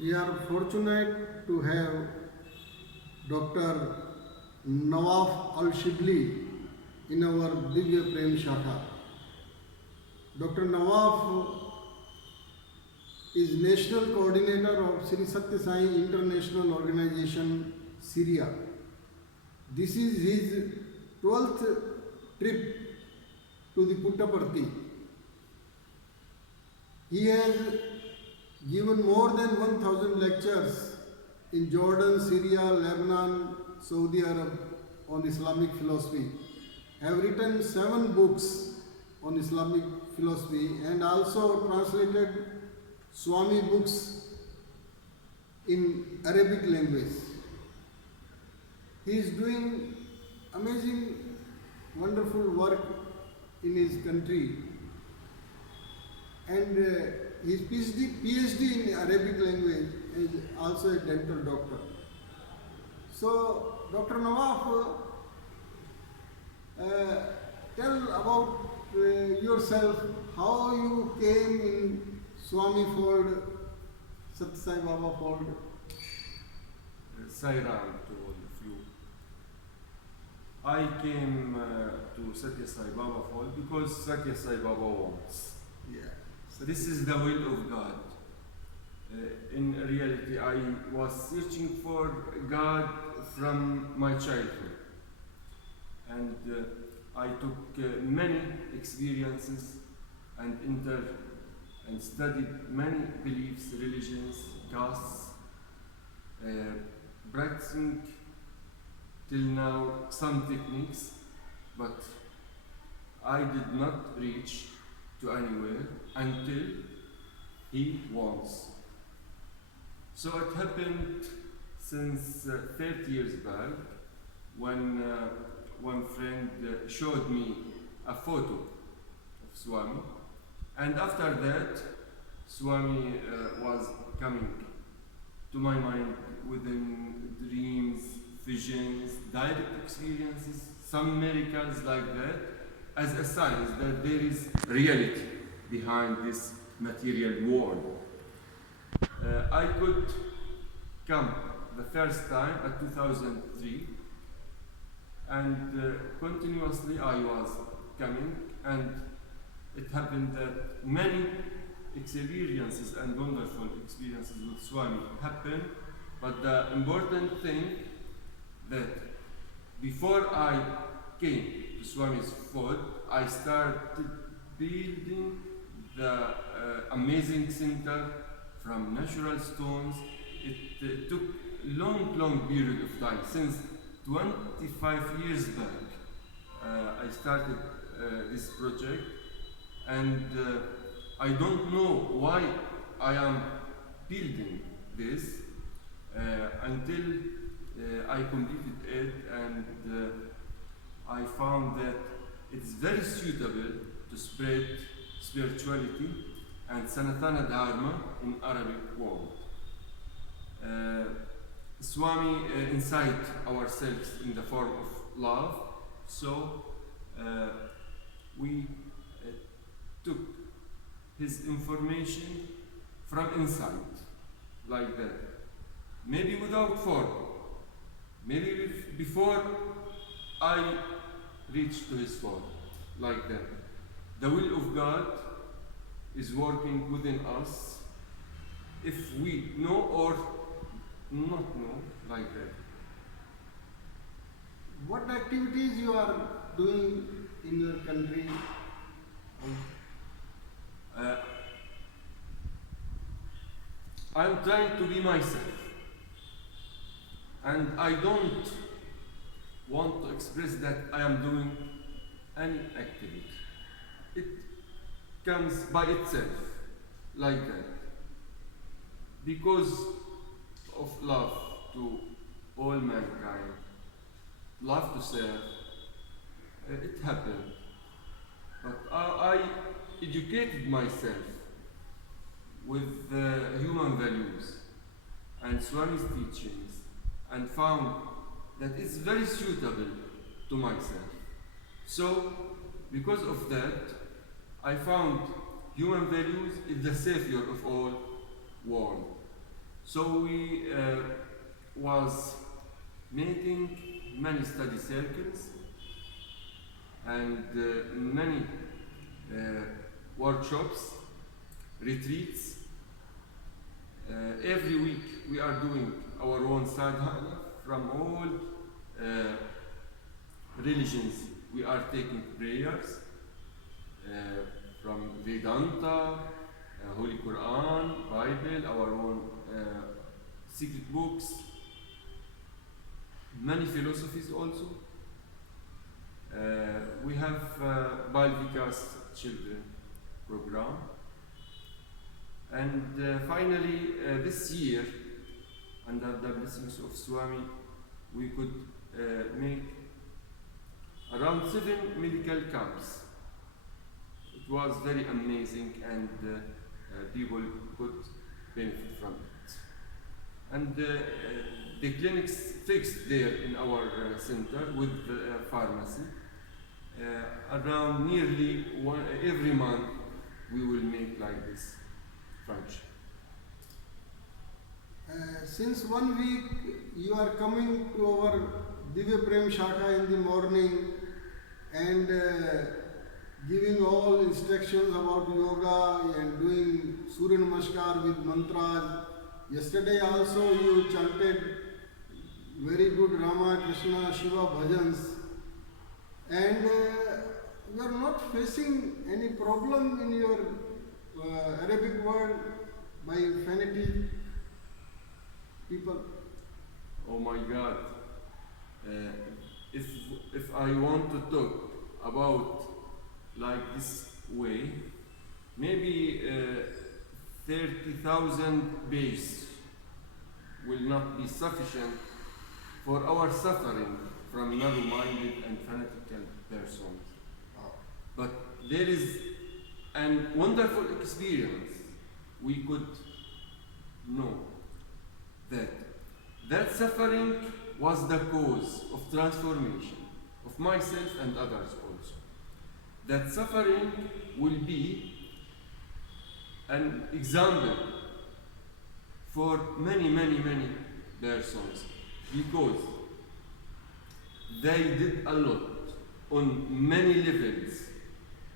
We are fortunate to have Dr. Nawaf Al-Shibli in our Divya Prem Shakha. Dr. Nawaf is National Coordinator of Sri Satya Sai International Organization, Syria. This is his 12th trip to the Puttaparthi. He has given more than 1000 lectures in Jordan, Syria, Lebanon, Saudi Arab on Islamic philosophy. Have written 7 books on Islamic philosophy and also translated Swami books in Arabic language. He is doing amazing, wonderful work in his country, and his PhD in Arabic language is also a dental doctor. So, Dr. Nawaf, tell about yourself, how you came in Swami fold, Satya Sai Baba fold. Sai Ram to all of you. I came to Satya Sai Baba fold because Satya Sai Baba wants. Yeah. This is the will of God. In reality, I was searching for God from my childhood, and I took many experiences and studied many beliefs, religions, castes, practicing till now some techniques, but I did not reach to anywhere until he wants. So it happened since 30 years back when one friend showed me a photo of Swami, and after that Swami was coming to my mind within dreams, visions, direct experiences, some miracles like that, as a sign that there is reality behind this material world. I could come the first time at 2003, and continuously I was coming, and it happened that many experiences and wonderful experiences with Swami happened, but the important thing that before I came to Swami's fold, I started building the amazing center from natural stones. It took long period of time. Since 25 years back, I started this project, and I don't know why I am building this until I completed it, and I found that it's very suitable to spread spirituality and Sanatana Dharma in Arabic world. Swami inside ourselves in the form of love, so we took his information from inside, like that. Maybe without form, maybe before I reach to his form, like that. The will of God is working within us if we know or not know, like that. What activities you are doing in your country? I'm trying to be myself, and I don't want to express that I am doing any activity. It comes by itself, like that, because of love to all mankind, love to serve. It happened, but I educated myself with human values and Swami's teachings, and found that it's very suitable to myself. So, because of that, I found human values is the savior of all world. So we was making many study circles and many workshops, retreats. Every week we are doing our own sadhana from all religions. We are taking prayers from Vedanta, Holy Quran, Bible, our own secret books, many philosophies also. We have Bal Vikas children program. And finally, this year, under the blessings of Swami, we could make around 7 medical camps. It was very amazing, and people could benefit from it. And the clinics fixed there in our center with the pharmacy. Around nearly every month, we will make like this function. Since 1 week you are coming to our Divya Prem Shaka in the morning and giving all instructions about yoga and doing Surya Namaskar with mantras. Yesterday also you chanted very good Rama, Krishna, Shiva bhajans, and you are not facing any problem in your Arabic word by fanatic people. Oh my God! If I want to talk about like this way, maybe 30,000 pages will not be sufficient for our suffering from narrow-minded and fanatical persons. But there is a wonderful experience. We could know that suffering was the cause of transformation of myself and others also. That suffering will be an example for many persons, because they did a lot on many levels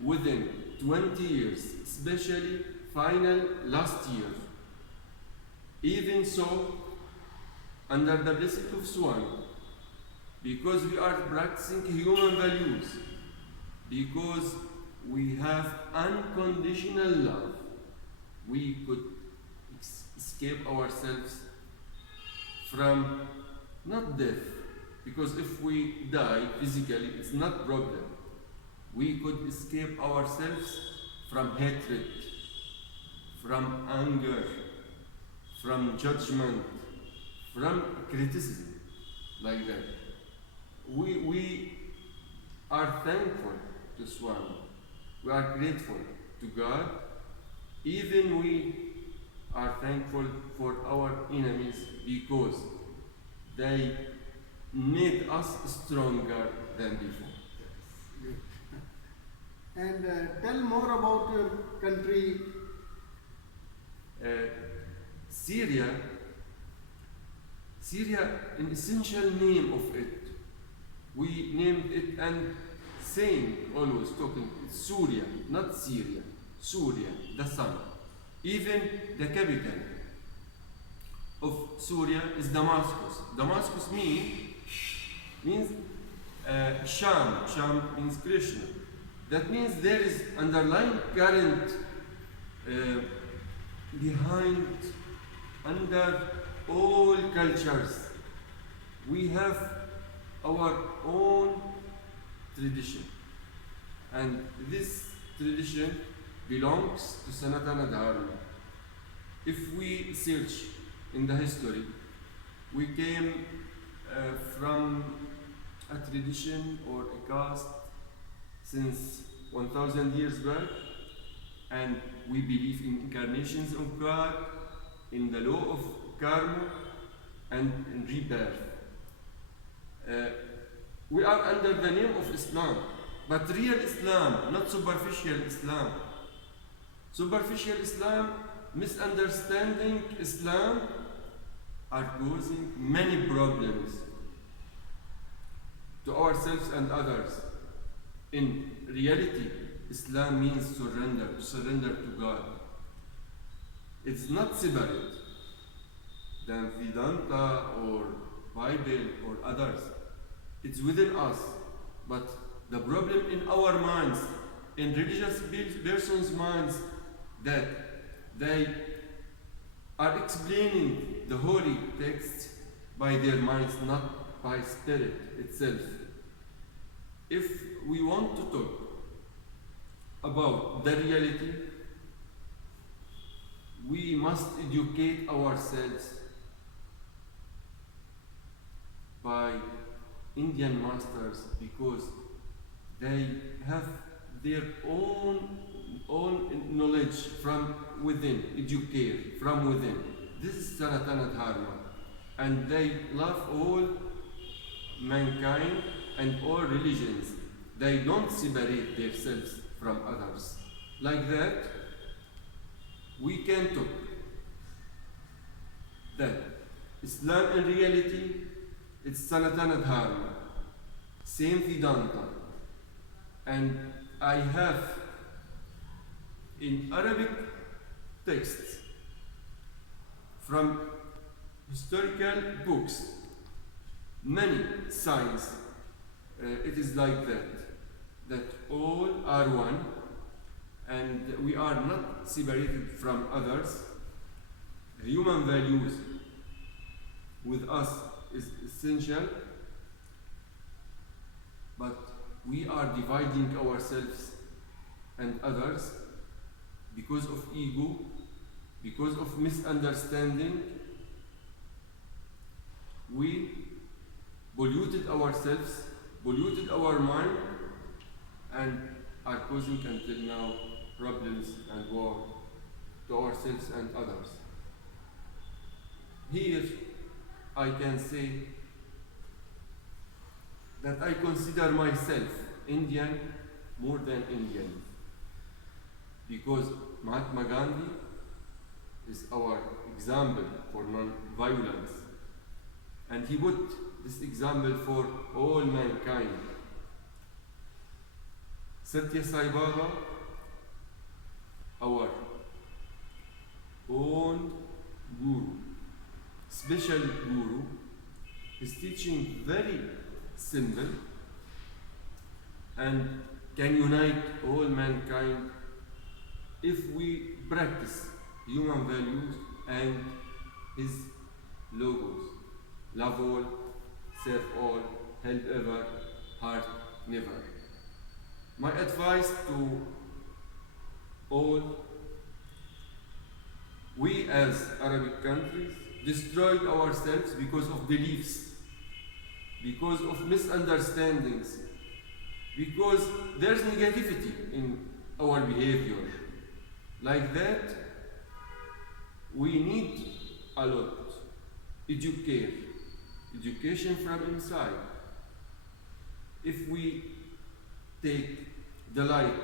within 20 years, especially final last year. Even so, under the blessing of Swami, because we are practicing human values, because we have unconditional love, we could escape ourselves from not death, because if we die physically, it's not problem. We could escape ourselves from hatred, from anger, from judgment, from criticism, like that. We are thankful to Swami. We are grateful to God. Even we are thankful for our enemies, because they made us stronger than before. And tell more about your country. Syria, an essential name of it. We named it and saying, always talking, it's Surya, not Syria. Surya, the sun. Even the capital of Syria is Damascus. Damascus means Sham. Sham means Krishna. That means there is underlying current behind, under all cultures. We have our own tradition, and this tradition belongs to Sanatana Dharma. If we search in the history, we came from a tradition or a caste since 1,000 years back, and we believe in incarnations of God, in the law of karma, and in rebirth. We are under the name of Islam, but real Islam, not superficial Islam. Superficial Islam, misunderstanding Islam are causing many problems to ourselves and others. In reality, Islam means surrender to God. It's not separate than Vedanta or Bible or others. It's within us. But the problem in our minds, in religious persons' minds, that they are explaining the holy text by their minds, not by spirit itself. If we want to talk about the reality, we must educate ourselves by Indian masters, because they have their own knowledge from within, educate from within. This is Sanatana Dharma, and they love all mankind and all religions. They don't separate themselves from others. Like that, we can talk that Islam in reality, it's Sanatana Dharma, same Vedanta. And I have in Arabic texts from historical books many signs. It is like that all are one, and we are not separated from others. Human values with us is essential, but we are dividing ourselves and others because of ego, because of misunderstanding. We polluted ourselves, polluted our mind, and are causing until now problems and war to ourselves and others. Here I can say that I consider myself Indian more than Indian, because Mahatma Gandhi is our example for non-violence, and he put this example for all mankind. Sathya Sai Baba, our own guru, special guru, is teaching very simple and can unite all mankind if we practice human values and his logos. Love all, serve all, help ever, hurt never. My advice to all: we as Arabic countries destroyed ourselves because of beliefs, because of misunderstandings, because there's negativity in our behavior. Like that, we need a lot education from inside. If we take the light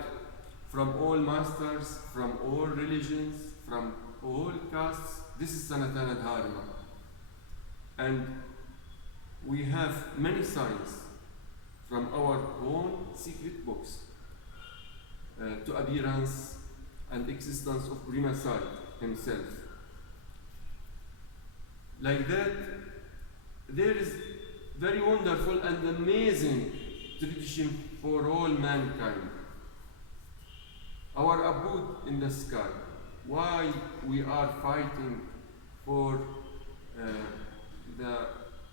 from all masters, from all religions, from all castes, this is Sanatana Dharma. And we have many signs from our own secret books to appearance and existence of Prasad himself. Like that, there is very wonderful and amazing tradition for all mankind. Our abode in the sky. Why we are fighting for the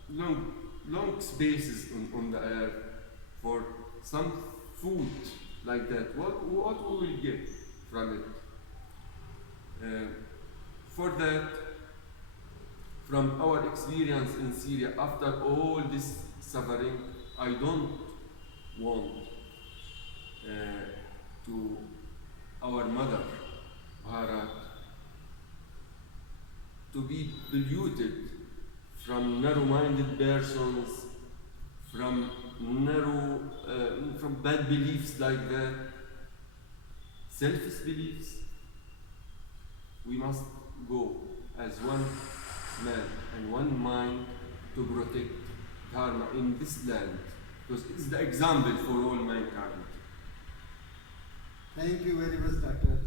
long spaces on the earth, for some food like that. What we will get from it? For that, from our experience in Syria, after all this suffering, I don't want to our mother, Bharat, to be polluted from narrow-minded persons, from bad beliefs like that, selfish beliefs. We must go as one man and one mind to protect Dharma in this land, because it's the example for all mankind. Thank you very much, Doctor.